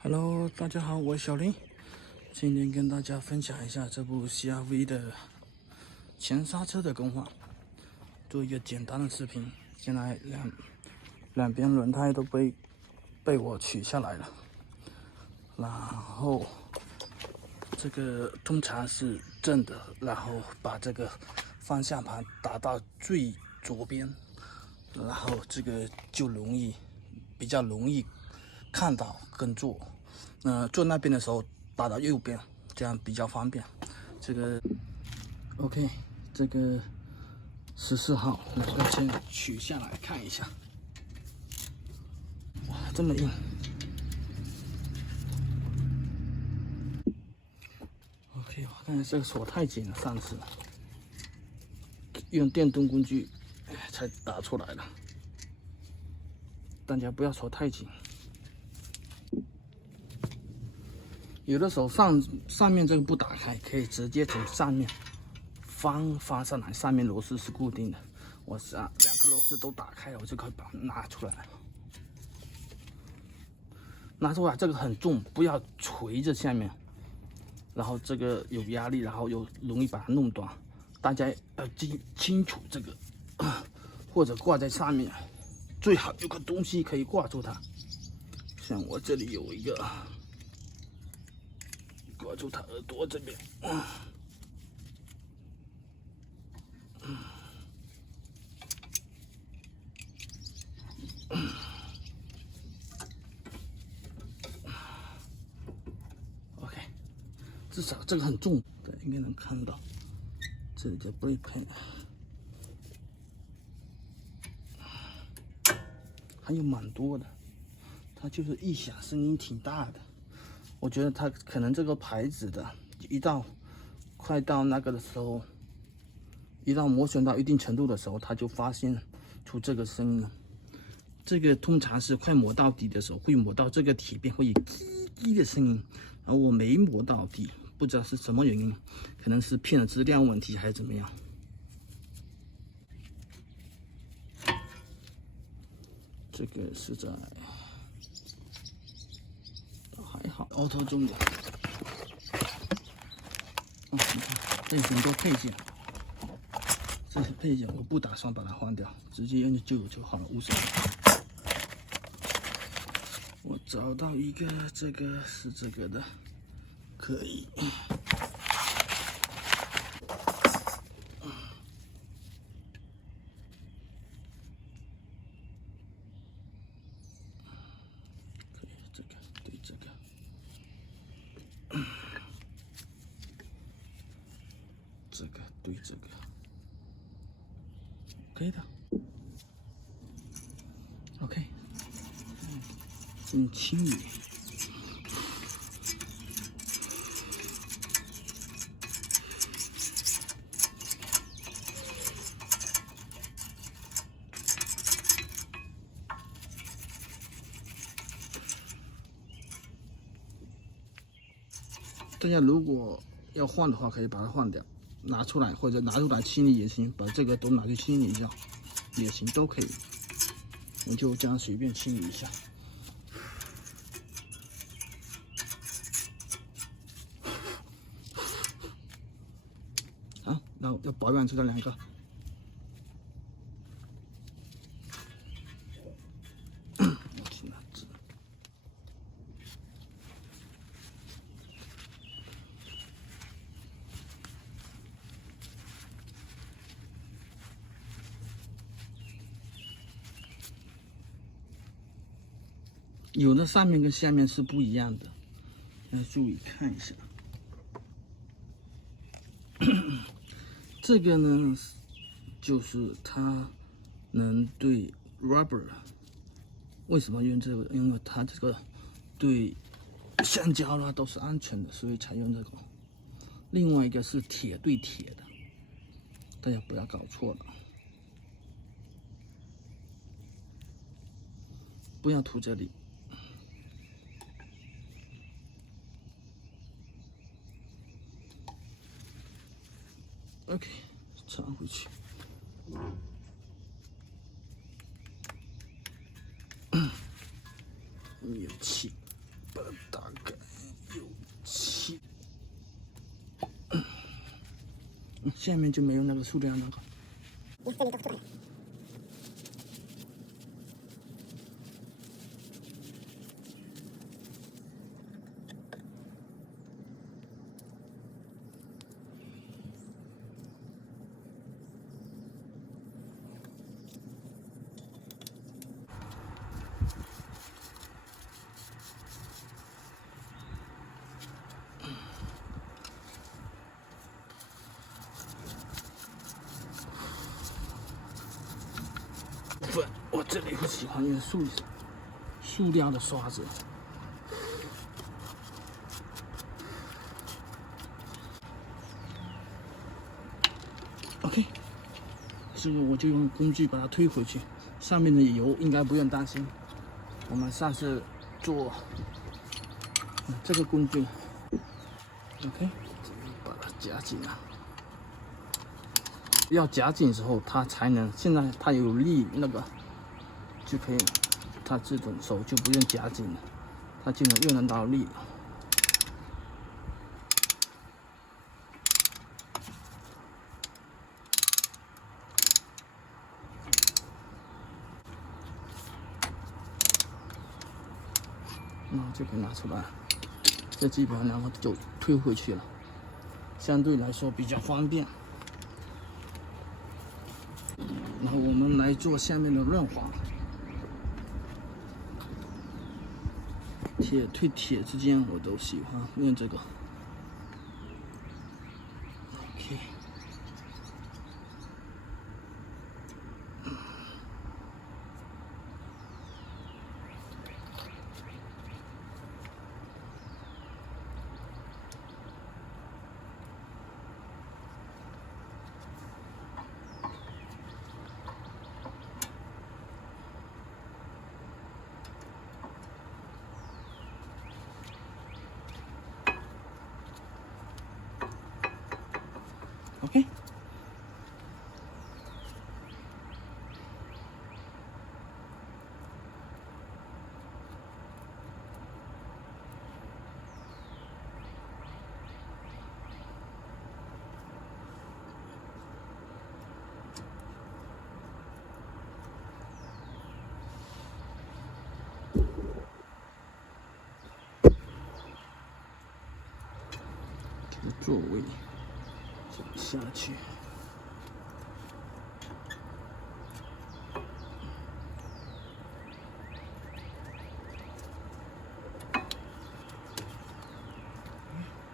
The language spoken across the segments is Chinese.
Hello，大家好，我是小林，今天跟大家分享一下这部 CR-V 的前刹车的更换，做一个简单的视频。现在两边轮胎都被我取下来了，然后这个通常是正的，然后把这个方向盘打到最左边，然后这个就比较容易看到跟做。做那边的时候打到右边，这样比较方便。这个 OK， 这个14号，我先取下来看一下。哇，这么硬。OK， 我看这个锁太紧了，上次用电动工具才打出来了。大家不要锁太紧。有的时候上面这个不打开，可以直接从上面翻上来，上面螺丝是固定的。我2个螺丝都打开了，我就可以把它拿出来了。拿出来这个很重，不要垂着下面，然后这个有压力，然后又容易把它弄断。大家要记清楚这个，或者挂在上面，最好有个东西可以挂住它。像我这里有一个。挂住它耳朵这边，OK， 至少这个很重，对，应该能看到。这里的 brake pen 还有蛮多的，它就是异响声音挺大的。我觉得它可能这个牌子的，快到那个的时候，一到磨损到一定程度的时候，它就发现出这个声音了。这个通常是快磨到底的时候，会磨到这个铁边会有叽叽的声音，而我没磨到底，不知道是什么原因，可能是片的质量问题还是怎么样。这个是在还好，auto 重点。你看，这有很多配件，这些配件我不打算把它换掉，直接用旧就好了，无所谓。我找到一个，这个是这个的，可以。这个对这个，这个对这个，可以的。OK， 先清理。大家如果要换的话，可以把它换掉，拿出来或者拿出来清理也行，把这个都拿去清理一下也行，都可以。我就这样随便清理一下。然后要保养这2个。有的上面跟下面是不一样的，要注意看一下。这个呢，就是它能对 rubber， 为什么用这个？因为它这个对橡胶啦都是安全的，所以才用这个。另外一个是铁对铁的，大家不要搞错了，不要涂这里。OK， 插回去。有气，把它下面就没有那个塑料那个。这里都出来了。我这里不喜欢用塑料的刷子。OK， 这个我就用工具把它推回去，上面的油应该不用担心。我们上次做这个工具 ，OK， 把它夹紧了。要夹紧之后，它才能。现在它有力，那个就可以，它这种手就不用夹紧了，它就能又能到力了。然后就可以拿出来，这基本上然后就推回去了，相对来说比较方便。然后我们来做下面的润滑，铁对铁之间我都喜欢用这个。OK， OK， 这个座位下去。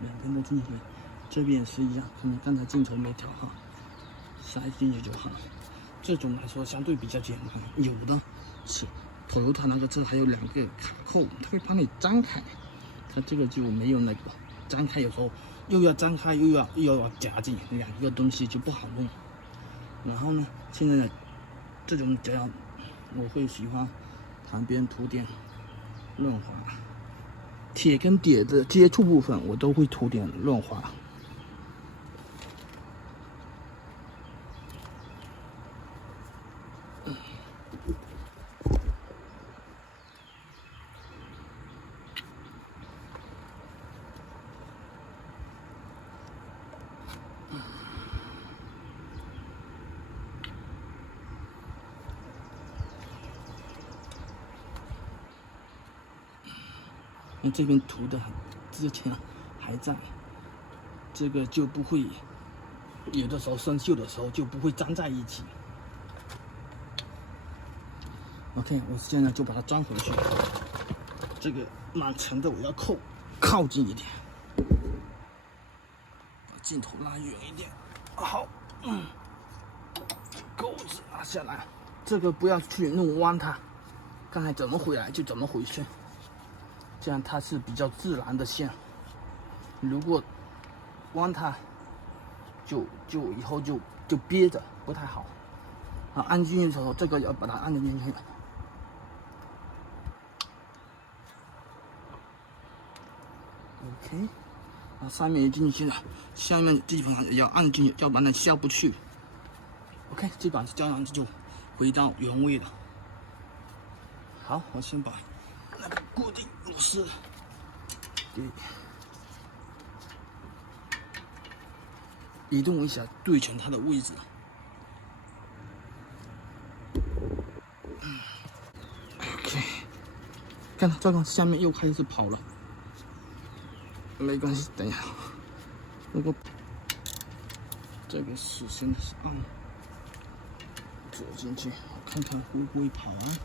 两边都进去，这边也是一样，可能刚才镜头没调好，塞进去就好。这种来说相对比较简单，有的是Toyota那个车还有2个卡扣，它会帮你张开，它这个就没有那个张开，有时候又要张开又要夹紧，2个东西就不好弄。然后呢，现在这种这样，我会喜欢旁边涂点润滑。铁跟铁的接触部分，我都会涂点润滑。那这边涂的之前还在，这个就不会，有的时候生锈的时候就不会粘在一起。OK， 我现在就把它装回去。这个蛮沉的，我要靠近一点，把镜头拉远一点。好，钩子拿下来，这个不要去弄弯它，刚才怎么回来就怎么回去。这样它是比较自然的线，如果弯它，就以后就憋着不太好。啊，按进去的时候，这个要把它按进去。OK， 啊，上面也进去了，下面基本上也要按进去，要不然下不去。OK， 这把这样子就回到原位了。好，我先把那个固定螺丝给移动一下，对准它的位置。OK， 看到这个下面又开始跑了，没关系，等一下，如果这个是现在是按走进去，看看会不会跑啊？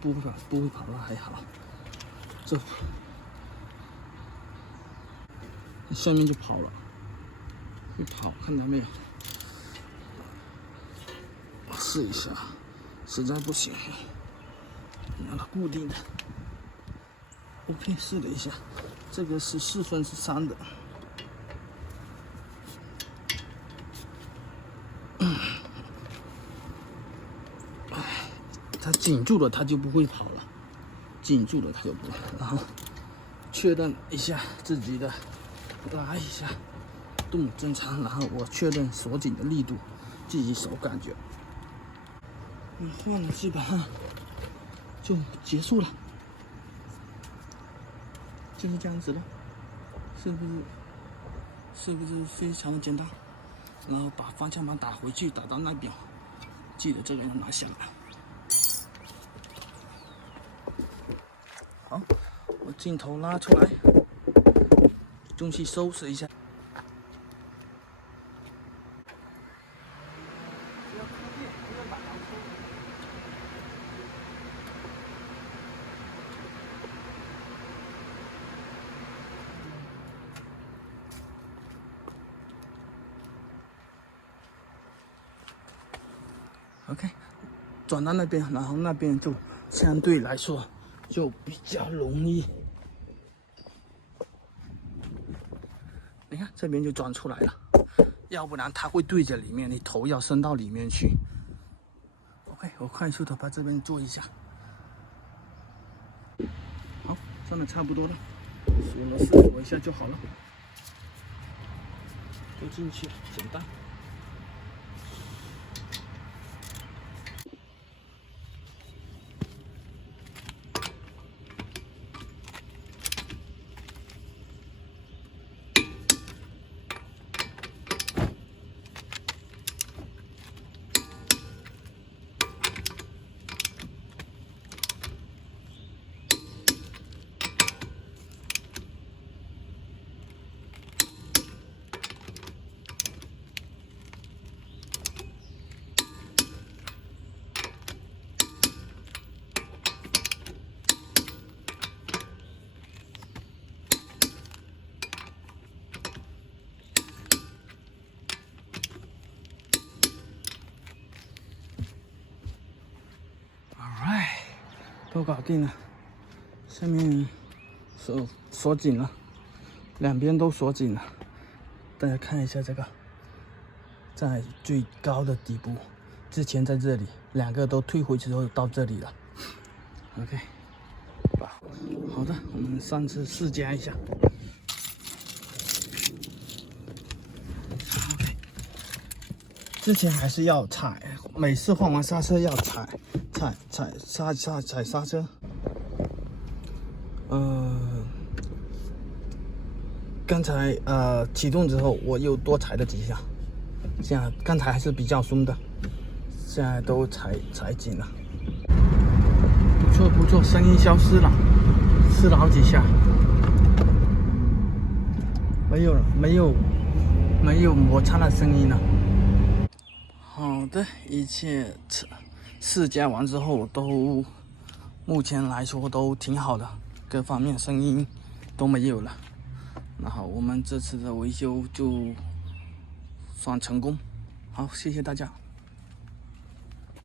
不会跑，不会跑了，还好。这下面就跑了，会跑，看到没有？试一下，实在不行，让它固定的。OK， 试了一下，这个是3/4的。它紧住了，它就不会跑了。紧住了，它就不会。然后确认一下自己的，拉一下，动正常。然后我确认锁紧的力度，自己手感觉。换了基本上就结束了，就是这样子了，是不是非常的简单？然后把方向盘打回去，打到那边，记得这个要拿下来。好，我镜头拉出来，东西收拾一下。OK， 转到那边，然后那边就相对来说就比较容易。你看这边就转出来了，要不然它会对着里面，你头要伸到里面去。OK， 我快速的把这边做一下。好，转的差不多了，锁螺丝锁一下就好了，就进去，简单。都搞定了，下面锁紧了，两边都锁紧了。大家看一下这个，在最高的底部，之前在这里，两个都退回之后到这里了。OK， 好的，我们上次试加一下。OK， 之前还是要踩，每次换完刹车要踩刹车。刚才启动之后我又多踩了几下，现在刚才还是比较松的，现在都踩紧了。不错，声音消失了，试了好几下，没有了，没有摩擦的声音了。好的，一切试驾完之后都目前来说都挺好的，各方面声音都没有了。那好，我们这次的维修就算成功。好，谢谢大家。